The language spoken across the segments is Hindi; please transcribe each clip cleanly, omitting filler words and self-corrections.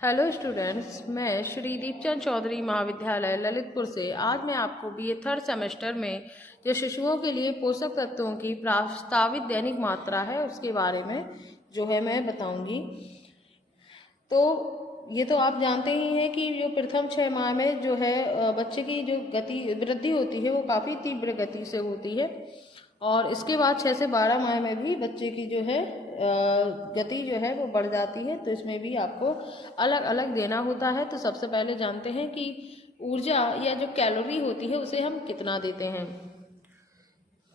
हेलो स्टूडेंट्स, मैं श्री दीपचंद चौधरी महाविद्यालय ललितपुर से आज मैं आपको बीए थर्ड सेमेस्टर में जो शिशुओं के लिए पोषक तत्वों की प्रस्तावित दैनिक मात्रा है उसके बारे में जो है मैं बताऊंगी। तो ये तो आप जानते ही हैं कि जो प्रथम 6 माह में जो है बच्चे की जो वृद्धि होती है वो काफ़ी तीव्र गति से होती है और इसके बाद 6 से 12 माह में भी बच्चे की जो है गति जो है वो बढ़ जाती है। तो इसमें भी आपको अलग अलग देना होता है। तो सबसे पहले जानते हैं कि ऊर्जा या जो कैलोरी होती है उसे हम कितना देते हैं।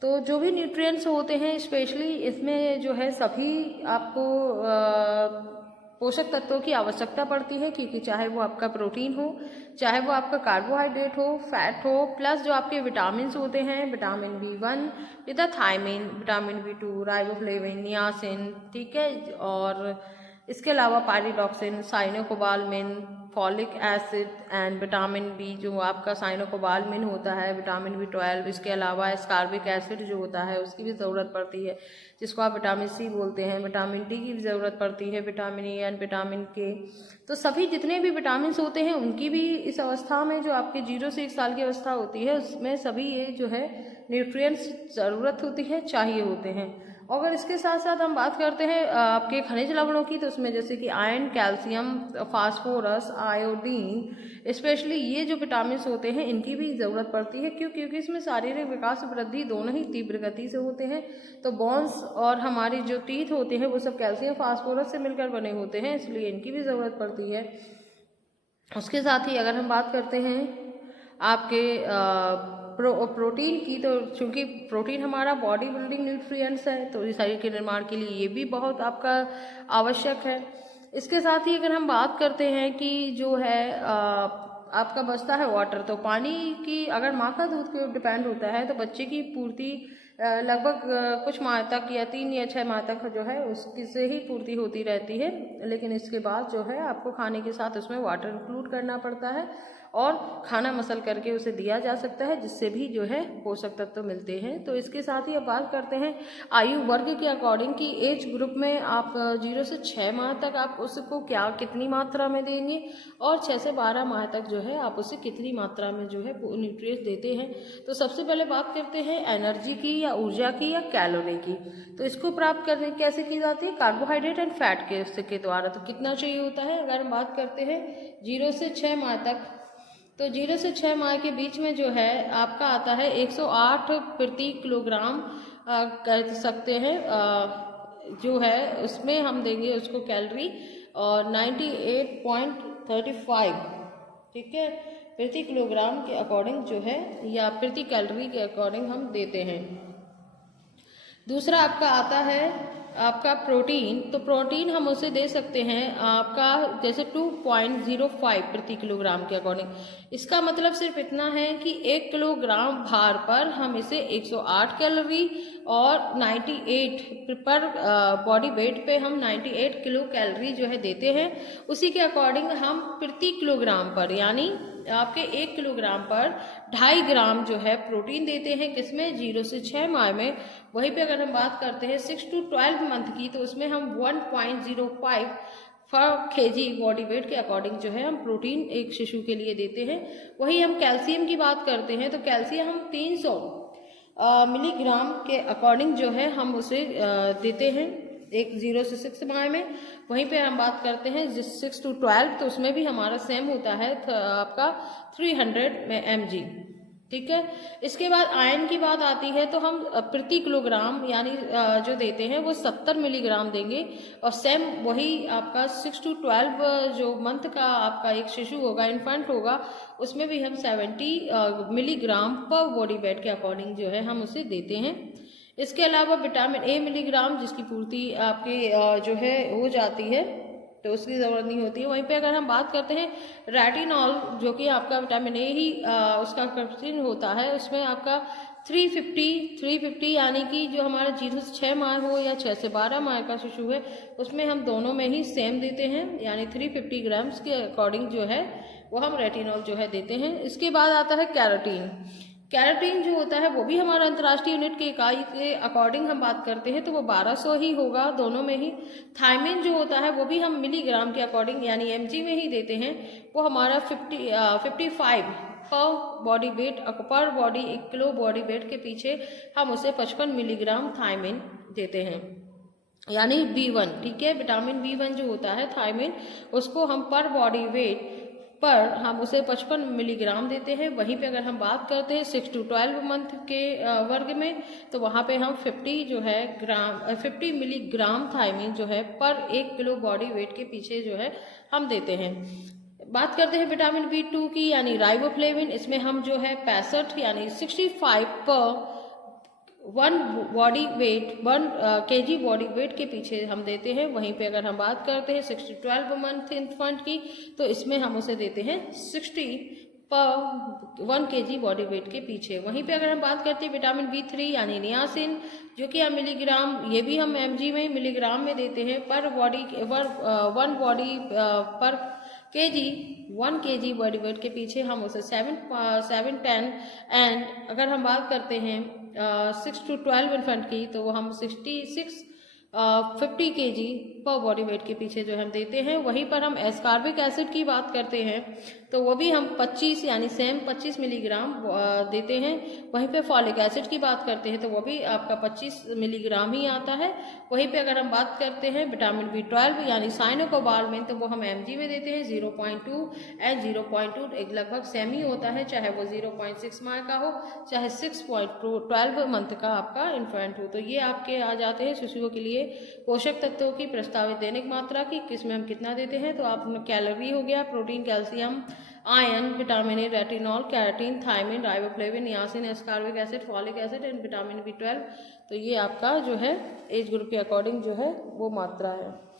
तो जो भी न्यूट्रिएंट्स होते हैं स्पेशली इसमें जो है सभी आपको पोषक तत्वों की आवश्यकता पड़ती है, क्योंकि चाहे वो आपका प्रोटीन हो, चाहे वो आपका कार्बोहाइड्रेट हो, फैट हो, प्लस जो आपके विटामिन होते हैं, vitamin B1 with thiamine, vitamin B2, riboflavin, niacin, ठीक है, और इसके अलावा pyridoxine, cyanocobalamin, folic acid and vitamin B जो आपका साइनोकोबालमिन होता है, विटामिन B12, इसके अलावा एस्कॉर्बिक एसिड जो होता है उसकी भी ज़रूरत पड़ती है, जिसको आप विटामिन C बोलते हैं, विटामिन D की भी ज़रूरत पड़ती है, vitamin E and vitamin K। तो सभी जितने भी विटामिन होते हैं उनकी भी इस अवस्था में जो आपके 0 से 1 साल की अवस्था होती है उसमें सभी ये जो है न्यूट्रिएंट्स ज़रूरत होती है, चाहिए होते हैं। अगर इसके साथ साथ हम बात करते हैं आपके खनिज लवणों की, तो उसमें जैसे कि iron, calcium, phosphorus, iodine, specially ये जो विटामिन होते हैं इनकी भी ज़रूरत पड़ती है। क्योंकि इसमें शारीरिक विकास वृद्धि दोनों ही तीव्र गति से होते हैं। तो बोन्स और हमारी जो टीथ होते हैं वो सब कैल्शियम फास्फोरस से मिलकर बने होते हैं, इसलिए इनकी भी ज़रूरत पड़ती है। उसके साथ ही अगर हम बात करते हैं आपके प्रोटीन की, तो चूँकि प्रोटीन हमारा बॉडी बिल्डिंग न्यूट्रिएंट्स है तो इस शरीर के निर्माण के लिए ये भी बहुत आपका आवश्यक है। इसके साथ ही अगर हम बात करते हैं कि जो है आपका बचता है वाटर, तो पानी की अगर माँ का दूध के डिपेंड होता है तो बच्चे की पूर्ति लगभग कुछ माह तक या 3 या 6 माह तक जो है उसकी से ही पूर्ति होती रहती है। लेकिन इसके बाद जो है आपको खाने के साथ उसमें वाटर इंक्लूड करना पड़ता है और खाना मसल करके उसे दिया जा सकता है, जिससे भी जो है पोषक तत्व मिलते हैं। तो इसके साथ ही अब बात करते हैं आयु वर्ग के अकॉर्डिंग की एज ग्रुप में आप 0 से 6 माह तक आप उसको कितनी मात्रा में देंगे और 6 से 12 माह तक जो है आप उसे कितनी मात्रा में जो है न्यूट्रिएंट्स देते हैं। तो सबसे पहले बात करते हैं एनर्जी की या ऊर्जा की या कैलोरी की। तो इसको प्राप्त करने कैसे की जाती है? कार्बोहाइड्रेट एंड फैट के द्वारा। तो कितना चाहिए होता है? अगर हम बात करते हैं 0 से 6 माह तक, तो 0 से 6 माह के बीच में जो है आपका आता है 108 प्रति किलोग्राम कह सकते हैं जो है उसमें हम देंगे उसको कैलोरी, और 98.35, ठीक है, प्रति किलोग्राम के अकॉर्डिंग जो है या प्रति कैलोरी के अकॉर्डिंग हम देते हैं। दूसरा आपका आता है आपका प्रोटीन। तो प्रोटीन हम उसे दे सकते हैं आपका जैसे 2.05 प्रति किलोग्राम के अकॉर्डिंग। इसका मतलब सिर्फ इतना है कि 1 किलोग्राम भार पर हम इसे 108 कैलोरी और 98 पर बॉडी वेट पे हम 98 किलो कैलोरी जो है देते हैं। उसी के अकॉर्डिंग हम प्रति किलोग्राम पर यानी आपके 1 किलोग्राम पर 2.5 ग्राम जो है प्रोटीन देते हैं। किसमें? 0 से 6 माह में। वहीं पे अगर हम बात करते हैं 6 to 12 मंथ की, तो उसमें हम 1.05 kg बॉडी वेट के अकॉर्डिंग जो है हम प्रोटीन एक शिशु के लिए देते हैं। वही हम कैल्शियम की बात करते हैं तो कैल्शियम हम 300 मिलीग्राम के अकॉर्डिंग जो है हम उसे देते हैं एक 0 से 6 माह में। वहीं पे हम बात करते हैं 6 to 12, तो उसमें भी हमारा सेम होता है आपका 300 mg, ठीक है। इसके बाद आयरन की बात आती है तो हम प्रति किलोग्राम यानी जो देते हैं वो 70 मिलीग्राम देंगे, और सेम वही आपका 6 to 12 जो मंथ का आपका एक शिशु होगा, इन्फेंट होगा, उसमें भी हम 70 मिलीग्राम पर बॉडी वेट के अकॉर्डिंग जो है हम उसे देते हैं। इसके अलावा विटामिन ए मिलीग्राम जिसकी पूर्ति आपके जो है हो जाती है तो उसकी ज़रूरत नहीं होती है। वहीं पे अगर हम बात करते हैं रेटिनॉल जो कि आपका विटामिन ए ही उसका कंटेंट होता है, उसमें आपका 350 यानी कि जो हमारा 0 से 6 माह हो या 6 से 12 माह का शिशु है उसमें हम दोनों में ही सेम देते हैं, यानी 350 ग्राम्स के अकॉर्डिंग जो है वो हम रेटिनॉल जो है देते हैं। इसके बाद आता है कैरोटीन। कैरेटीन जो होता है वो भी हमारा अंतर्राष्ट्रीय यूनिट की इकाई के अकॉर्डिंग हम बात करते हैं तो वो 1200 ही होगा दोनों में ही। थायमिन जो होता है वो भी हम मिलीग्राम के अकॉर्डिंग यानी mg में ही देते हैं, वो हमारा 55 पर बॉडी वेट, पर बॉडी 1 किलो बॉडी वेट के पीछे हम उसे 55 मिलीग्राम थायमिन देते हैं, यानी B1। ठीक है, विटामिन B1 जो होता है थायमिन, उसको हम पर बॉडी वेट पर हम उसे 55 मिलीग्राम देते हैं। वहीं पे अगर हम बात करते हैं 6 to 12 मंथ के वर्ग में, तो वहाँ पे हम 50 मिलीग्राम थायमिन जो है पर 1 किलो बॉडी वेट के पीछे जो है हम देते हैं। बात करते हैं विटामिन B2 की यानी राइबोफ्लेविन, इसमें हम जो है 65 यानी 65 पर 1 kg बॉडी वेट के पीछे हम देते हैं। वहीं पे अगर हम बात करते हैं 6 to 12 मंथ इन्फेंट की, तो इसमें हम उसे देते हैं 60 पर 1 kg बॉडी वेट के पीछे। वहीं पे अगर हम बात करते हैं विटामिन B3 यानी नियासिन, जो कि हम मिलीग्राम, ये भी हम mg में मिलीग्राम में देते हैं पर बॉडी 1 kg बॉडी वेट के पीछे हम उसे 710। एंड अगर हम बात करते हैं 6 to 12 इन्फेंट की, तो वो हम 50 kg पर बॉडी वेट के पीछे जो हम देते हैं। वहीं पर हम एस्कॉर्बिक एसिड की बात करते हैं तो वो भी हम 25 यानी सेम 25 मिलीग्राम देते हैं। वहीं पे फॉलिक एसिड की बात करते हैं तो वो भी आपका 25 मिलीग्राम ही आता है। वहीं पे अगर हम बात करते हैं विटामिन B12 यानी साइनोकोबालमिन, तो वो हम mg में देते हैं 0.2 एंड 0.2 एक लगभग सेम ही होता है, चाहे वो 0.6 माह का हो चाहे 6.12 मंथ का आपका इन्फेंट हो। तो ये आपके आ जाते हैं शिशुओं के लिए पोषक तत्वों की प्रस्तावित दैनिक मात्रा की, किसमें हम कितना देते हैं। तो आप कैलोरी हो गया, protein, calcium, iron, vitamin A, retinol, carotene, thiamine, riboflavin, niacin, ascorbic acid, folic acid and vitamin B12। तो ये आपका जो है एज ग्रुप के अकॉर्डिंग जो है वो मात्रा है।